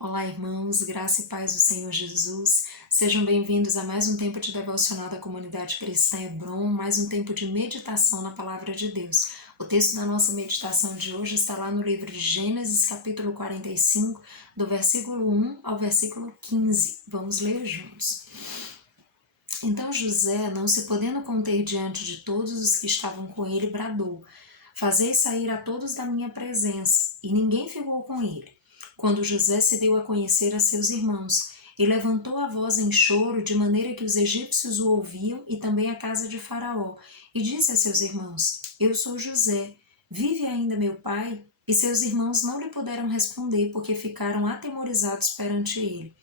Olá, irmãos, graça e paz do Senhor Jesus. Sejam bem-vindos a mais um tempo de devocional da comunidade cristã Hebron, mais um tempo de meditação na palavra de Deus. O texto da nossa meditação de hoje está lá no livro de Gênesis, capítulo 45, do versículo 1 ao versículo 15. Vamos ler juntos. Então José, não se podendo conter diante de todos os que estavam com ele, bradou: Fazei sair a todos da minha presença. E ninguém ficou com ele. Quando José se deu a conhecer a seus irmãos, e levantou a voz em choro, de maneira que os egípcios o ouviam, e também a casa de Faraó, e disse a seus irmãos: Eu sou José. Vive ainda meu pai? E seus irmãos não lhe puderam responder, porque ficaram atemorizados perante ele.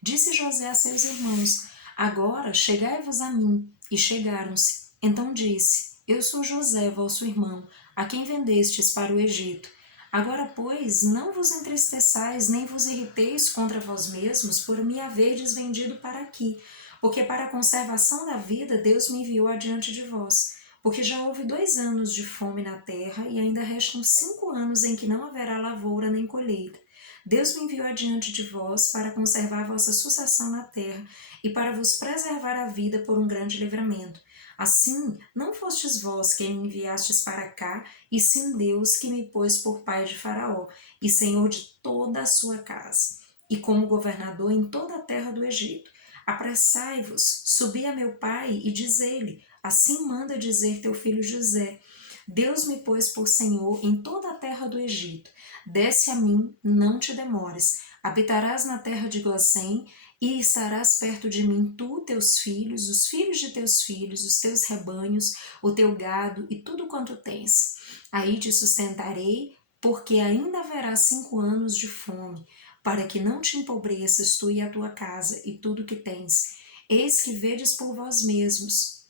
Disse José a seus irmãos: Agora chegai-vos a mim. E chegaram-se. Então disse: Eu sou José, vosso irmão, a quem vendestes para o Egito. Agora, pois, não vos entristeçais, nem vos irriteis contra vós mesmos por me haverdes vendido para aqui, porque para a conservação da vida Deus me enviou adiante de vós. Porque já houve 2 anos de fome na terra, e ainda restam 5 anos em que não haverá lavoura nem colheita. Deus me enviou adiante de vós para conservar vossa sucessão na terra e para vos preservar a vida por um grande livramento. Assim, não fostes vós quem me enviastes para cá, e sim Deus que me pôs por pai de Faraó e senhor de toda a sua casa, e como governador em toda a terra do Egito. Apressai-vos, subi a meu pai e dizei-lhe: Assim manda dizer teu filho José: Deus me pôs por senhor em toda a terra do Egito. Desce a mim, não te demores. Habitarás na terra de Gozém, e estarás perto de mim tu, teus filhos, os filhos de teus filhos, os teus rebanhos, o teu gado e tudo quanto tens. Aí te sustentarei, porque ainda haverá 5 anos de fome, para que não te empobreças tu e a tua casa e tudo que tens. Eis que vedes por vós mesmos,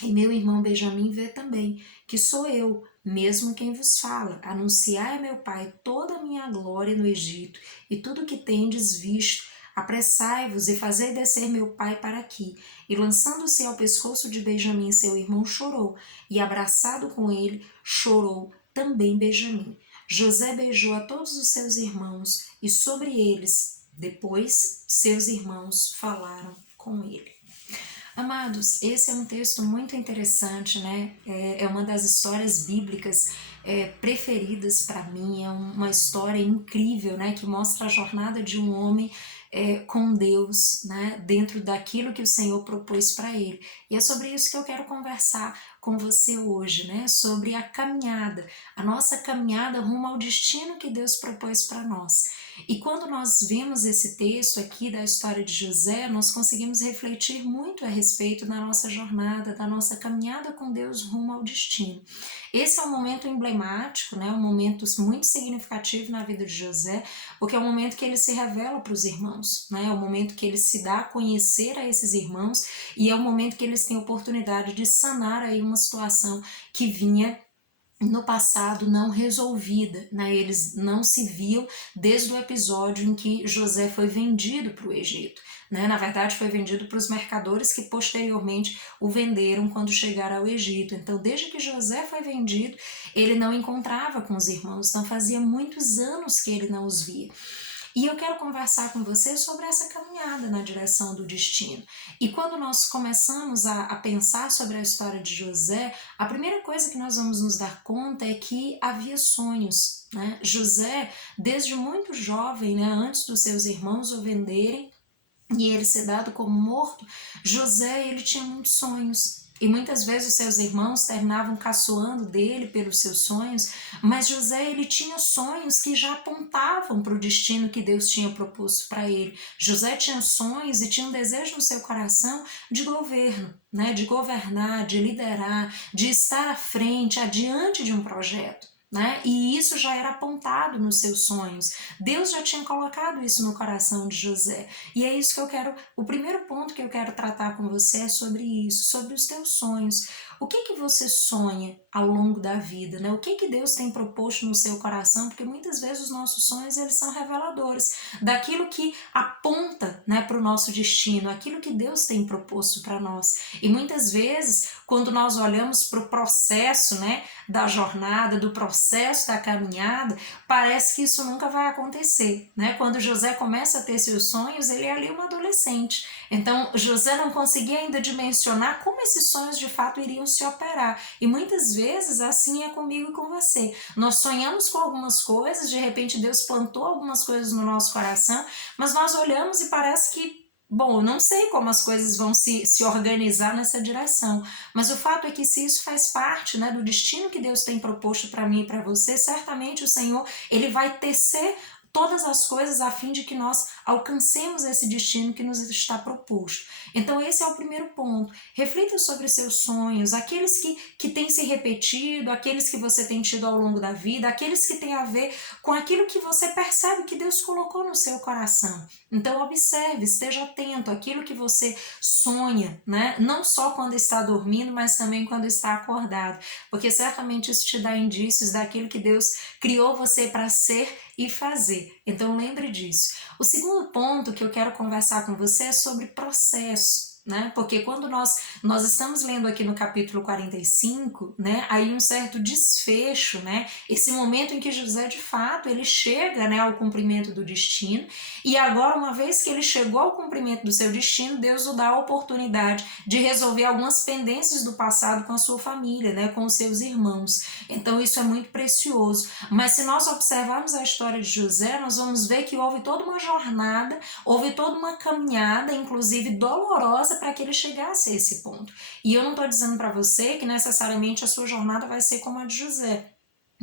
e meu irmão Benjamim vê também, que sou eu, mesmo quem vos fala. Anunciai a meu pai toda a minha glória no Egito, e tudo que tendes visto. Apressai-vos e fazei descer meu pai para aqui. E lançando-se ao pescoço de Benjamim, seu irmão chorou, e abraçado com ele, chorou também Benjamim. José beijou a todos os seus irmãos, e sobre eles, depois, seus irmãos falaram com ele. Amados, esse é um texto muito interessante, né? É uma das histórias bíblicas preferidas para mim. É uma história incrível, né? Que mostra a jornada de um homem com Deus, né? Dentro daquilo que o Senhor propôs para ele. E é sobre isso que eu quero conversar com você hoje, né? Sobre a nossa caminhada rumo ao destino que Deus propôs para nós. E quando nós vemos esse texto aqui da história de José, nós conseguimos refletir muito a respeito da nossa jornada, da nossa caminhada com Deus rumo ao destino. Esse é um momento emblemático, né? Um momento muito significativo na vida de José, porque é o momento que ele se revela para os irmãos, né? É o momento que ele se dá a conhecer a esses irmãos e é o momento que eles têm a oportunidade de sanar aí uma situação que vinha no passado não resolvida, né? Eles não se viam desde o episódio em que José foi vendido para o Egito, né? Na verdade foi vendido para os mercadores que posteriormente o venderam quando chegaram ao Egito. Então desde que José foi vendido, ele não encontrava com os irmãos, então fazia muitos anos que ele não os via. E eu quero conversar com você sobre essa caminhada na direção do destino. E quando nós começamos a pensar sobre a história de José, a primeira coisa que nós vamos nos dar conta é que havia sonhos, né? José, desde muito jovem, né, antes dos seus irmãos o venderem e ele ser dado como morto, José ele tinha muitos sonhos. E muitas vezes os seus irmãos terminavam caçoando dele pelos seus sonhos, mas José ele tinha sonhos que já apontavam para o destino que Deus tinha proposto para ele. José tinha sonhos e tinha um desejo no seu coração de governo, né? De governar, de liderar, de estar à frente, adiante de um projeto. Né? E isso já era apontado nos seus sonhos. Deus já tinha colocado isso no coração de José. E é isso que eu quero, o primeiro ponto que eu quero tratar com você é sobre isso, sobre os teus sonhos. O que você sonha ao longo da vida, né? O que Deus tem proposto no seu coração? Porque muitas vezes os nossos sonhos, eles são reveladores daquilo que aponta, né, para o nosso destino, aquilo que Deus tem proposto para nós. E muitas vezes, quando nós olhamos para o processo, né, da jornada, do processo da caminhada, parece que isso nunca vai acontecer, né? Quando José começa a ter seus sonhos, ele é ali um adolescente. Então, José não conseguia ainda dimensionar como esses sonhos de fato iriam se operar. E muitas vezes assim é comigo e com você. Nós sonhamos com algumas coisas, de repente Deus plantou algumas coisas no nosso coração, mas nós olhamos e parece que, bom, eu não sei como as coisas vão se organizar nessa direção, mas o fato é que se isso faz parte, né, do destino que Deus tem proposto para mim e para você, certamente o Senhor, ele vai tecer todas as coisas a fim de que nós alcancemos esse destino que nos está proposto. Então esse é o primeiro ponto. Reflita sobre seus sonhos, aqueles que têm se repetido, aqueles que você tem tido ao longo da vida, aqueles que têm a ver com aquilo que você percebe que Deus colocou no seu coração. Então observe, esteja atento àquilo que você sonha, né? Não só quando está dormindo, mas também quando está acordado, porque certamente isso te dá indícios daquilo que Deus criou você para ser e fazer. Então lembre disso. O segundo ponto que eu quero conversar com você é sobre processo. Né? Porque quando nós estamos lendo aqui no capítulo 45, né, aí um certo desfecho, né, esse momento em que José de fato ele chega, né, ao cumprimento do destino, e agora uma vez que ele chegou ao cumprimento do seu destino, Deus o dá a oportunidade de resolver algumas pendências do passado com a sua família, né, com os seus irmãos. Então isso é muito precioso. Mas se nós observarmos a história de José, nós vamos ver que houve toda uma jornada, houve toda uma caminhada, inclusive dolorosa, para que ele chegasse a esse ponto. E eu não estou dizendo para você que necessariamente a sua jornada vai ser como a de José,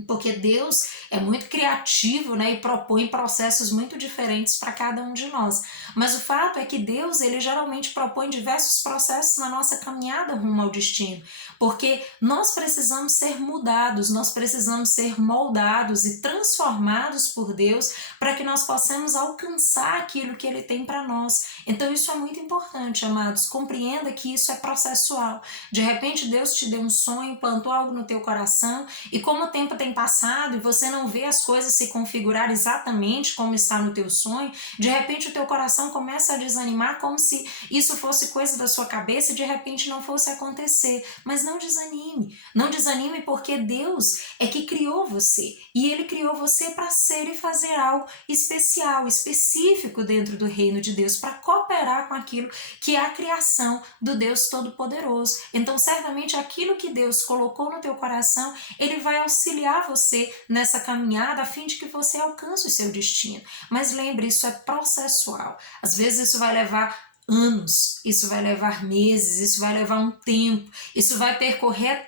porque Deus é muito criativo, né, e propõe processos muito diferentes para cada um de nós. Mas o fato é que Deus, ele geralmente propõe diversos processos na nossa caminhada rumo ao destino, porque nós precisamos ser mudados, nós precisamos ser moldados e transformados por Deus para que nós possamos alcançar aquilo que ele tem para nós. Então isso é muito importante, amados. Compreenda que isso é processual. De repente Deus te deu um sonho, plantou algo no teu coração, e como o tempo tem passado e você não vê as coisas se configurar exatamente como está no teu sonho, de repente o teu coração começa a desanimar como se isso fosse coisa da sua cabeça e de repente não fosse acontecer. Mas não desanime, não desanime, porque Deus é que criou você e ele criou você para ser e fazer algo especial, específico dentro do reino de Deus, para cooperar com aquilo que é a criação do Deus Todo-Poderoso. Então certamente aquilo que Deus colocou no teu coração, ele vai auxiliar você nessa caminhada a fim de que você alcance o seu destino. Mas lembre, isso é processual. Às vezes isso vai levar anos, isso vai levar meses, isso vai levar um tempo, isso vai percorrer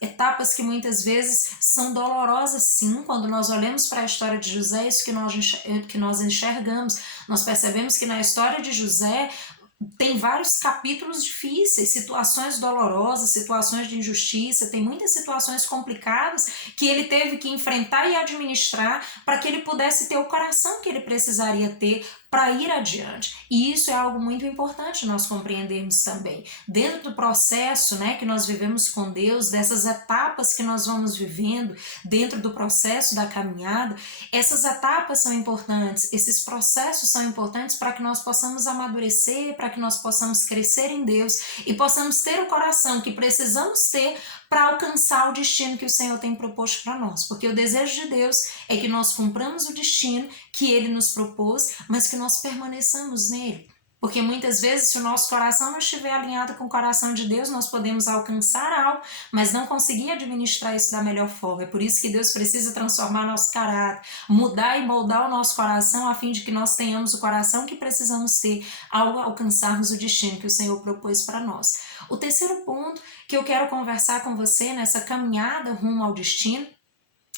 etapas que muitas vezes são dolorosas sim. Quando nós olhamos para a história de José, isso que nós enxergamos, nós percebemos que na história de José tem vários capítulos difíceis, situações dolorosas, situações de injustiça, tem muitas situações complicadas que ele teve que enfrentar e administrar para que ele pudesse ter o coração que ele precisaria ter para ir adiante. E isso é algo muito importante nós compreendermos também. Dentro do processo, né, que nós vivemos com Deus, dessas etapas que nós vamos vivendo, dentro do processo da caminhada, essas etapas são importantes, esses processos são importantes para que nós possamos amadurecer, para que nós possamos crescer em Deus e possamos ter o coração que precisamos ter para alcançar o destino que o Senhor tem proposto para nós. Porque o desejo de Deus é que nós cumpramos o destino que Ele nos propôs, mas que nós permaneçamos nele. Porque muitas vezes, se o nosso coração não estiver alinhado com o coração de Deus, nós podemos alcançar algo, mas não conseguir administrar isso da melhor forma. É por isso que Deus precisa transformar nosso caráter, mudar e moldar o nosso coração, a fim de que nós tenhamos o coração que precisamos ter ao alcançarmos o destino que o Senhor propôs para nós. O terceiro ponto que eu quero conversar com você nessa caminhada rumo ao destino,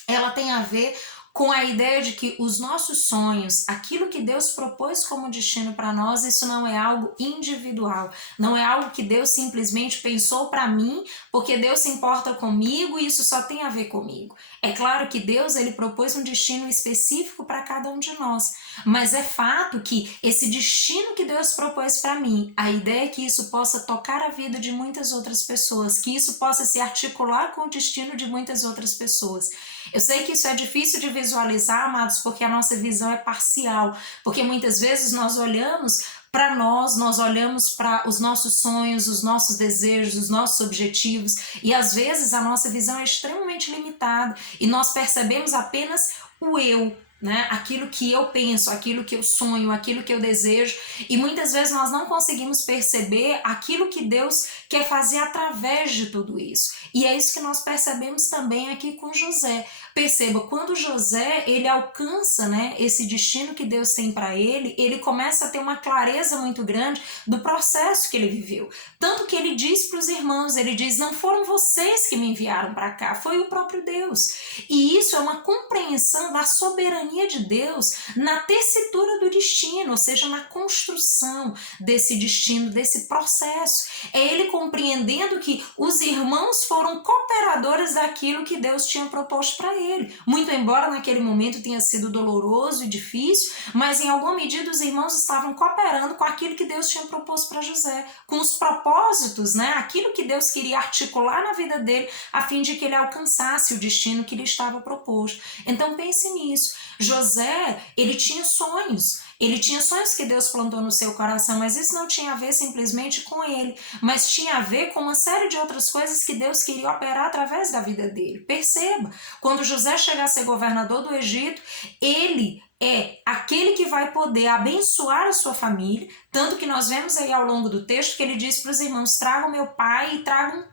ela tem a ver com a ideia de que os nossos sonhos, aquilo que Deus propôs como destino para nós, isso não é algo individual, não é algo que Deus simplesmente pensou para mim, porque Deus se importa comigo e isso só tem a ver comigo. É claro que Deus, ele propôs um destino específico para cada um de nós, mas é fato que esse destino que Deus propôs para mim, a ideia é que isso possa tocar a vida de muitas outras pessoas, que isso possa se articular com o destino de muitas outras pessoas. Eu sei que isso é difícil de visualizar, amados, porque a nossa visão é parcial, porque muitas vezes nós olhamos para nós olhamos para os nossos sonhos, os nossos desejos, os nossos objetivos, e às vezes a nossa visão é extremamente limitada e nós percebemos apenas o eu, né? Aquilo que eu penso, aquilo que eu sonho, aquilo que eu desejo, e muitas vezes nós não conseguimos perceber aquilo que Deus quer fazer através de tudo isso. E é isso que nós percebemos também aqui com José. Perceba, quando José ele alcança, né, esse destino que Deus tem para ele começa a ter uma clareza muito grande do processo que ele viveu. Tanto que ele diz para os irmãos, ele diz, não foram vocês que me enviaram para cá, foi o próprio Deus. E isso é uma compreensão da soberania de Deus na tessitura do destino, ou seja, na construção desse destino, desse processo. É ele compreendendo que os irmãos foram cooperadores daquilo que Deus tinha proposto para ele. Muito embora naquele momento tenha sido doloroso e difícil, mas em alguma medida os irmãos estavam cooperando com aquilo que Deus tinha proposto para José, com os propósitos, né? Aquilo que Deus queria articular na vida dele, a fim de que ele alcançasse o destino que lhe estava proposto. Então pense nisso. José, ele tinha sonhos. Ele tinha sonhos que Deus plantou no seu coração, mas isso não tinha a ver simplesmente com ele, mas tinha a ver com uma série de outras coisas que Deus queria operar através da vida dele. Perceba, quando José chegar a ser governador do Egito, ele é aquele que vai poder abençoar a sua família, tanto que nós vemos aí ao longo do texto que ele diz para os irmãos, tragam meu pai e tragam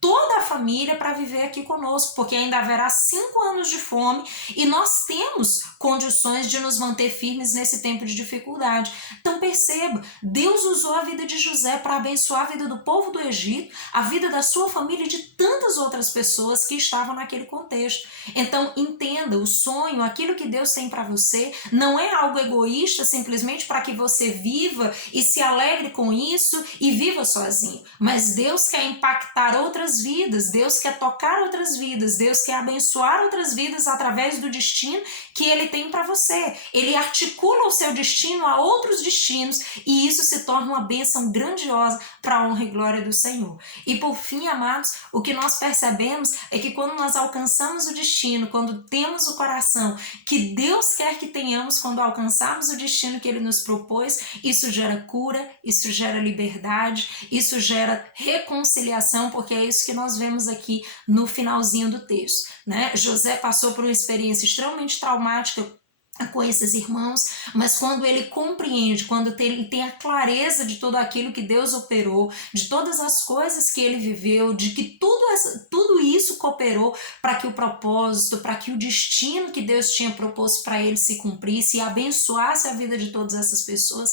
toda a família para viver aqui conosco, porque ainda haverá 5 anos de fome e nós temos condições de nos manter firmes nesse tempo de dificuldade. Então perceba, Deus usou a vida de José para abençoar a vida do povo do Egito, a vida da sua família e de tantas outras pessoas que estavam naquele contexto. Então entenda, o sonho, aquilo que Deus tem para você, não é algo egoísta simplesmente para que você viva e se alegre com isso e viva sozinho, mas Deus quer impactar outras vidas, Deus quer tocar outras vidas, Deus quer abençoar outras vidas através do destino que Ele tem para você. Ele articula o seu destino a outros destinos e isso se torna uma bênção grandiosa para a honra e glória do Senhor. E por fim, amados, o que nós percebemos é que quando nós alcançamos o destino, quando temos o coração que Deus quer que tenhamos, quando alcançarmos o destino que Ele nos propôs, isso gera cura, isso gera liberdade, isso gera reconciliação, porque é isso que nós vemos aqui no finalzinho do texto, né? José passou por uma experiência extremamente traumática com esses irmãos, mas quando ele compreende, quando ele tem a clareza de tudo aquilo que Deus operou, de todas as coisas que ele viveu, de que tudo isso cooperou para que o propósito, para que o destino que Deus tinha proposto para ele se cumprisse e abençoasse a vida de todas essas pessoas,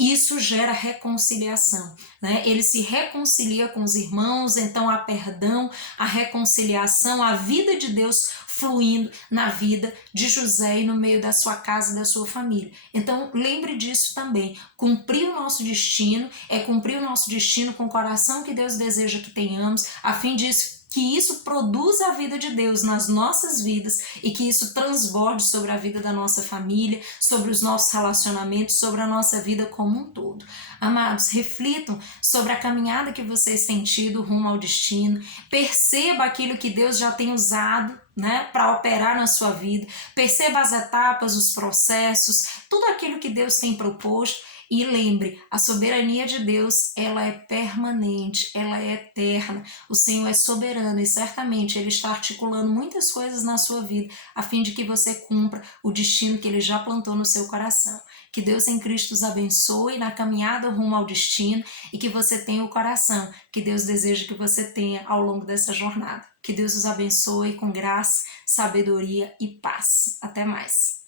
isso gera reconciliação, né? Ele se reconcilia com os irmãos, então há perdão, a reconciliação, a vida de Deus fluindo na vida de José e no meio da sua casa e da sua família. Então lembre disso também, cumprir o nosso destino é cumprir o nosso destino com o coração que Deus deseja que tenhamos, a fim de que isso produza a vida de Deus nas nossas vidas e que isso transborde sobre a vida da nossa família, sobre os nossos relacionamentos, sobre a nossa vida como um todo. Amados, reflitam sobre a caminhada que vocês têm tido rumo ao destino, perceba aquilo que Deus já tem usado, né, para operar na sua vida, perceba as etapas, os processos, tudo aquilo que Deus tem proposto. E lembre, a soberania de Deus, ela é permanente, ela é eterna. O Senhor é soberano e certamente Ele está articulando muitas coisas na sua vida, a fim de que você cumpra o destino que Ele já plantou no seu coração. Que Deus em Cristo os abençoe na caminhada rumo ao destino e que você tenha o coração que Deus deseja que você tenha ao longo dessa jornada. Que Deus os abençoe com graça, sabedoria e paz. Até mais.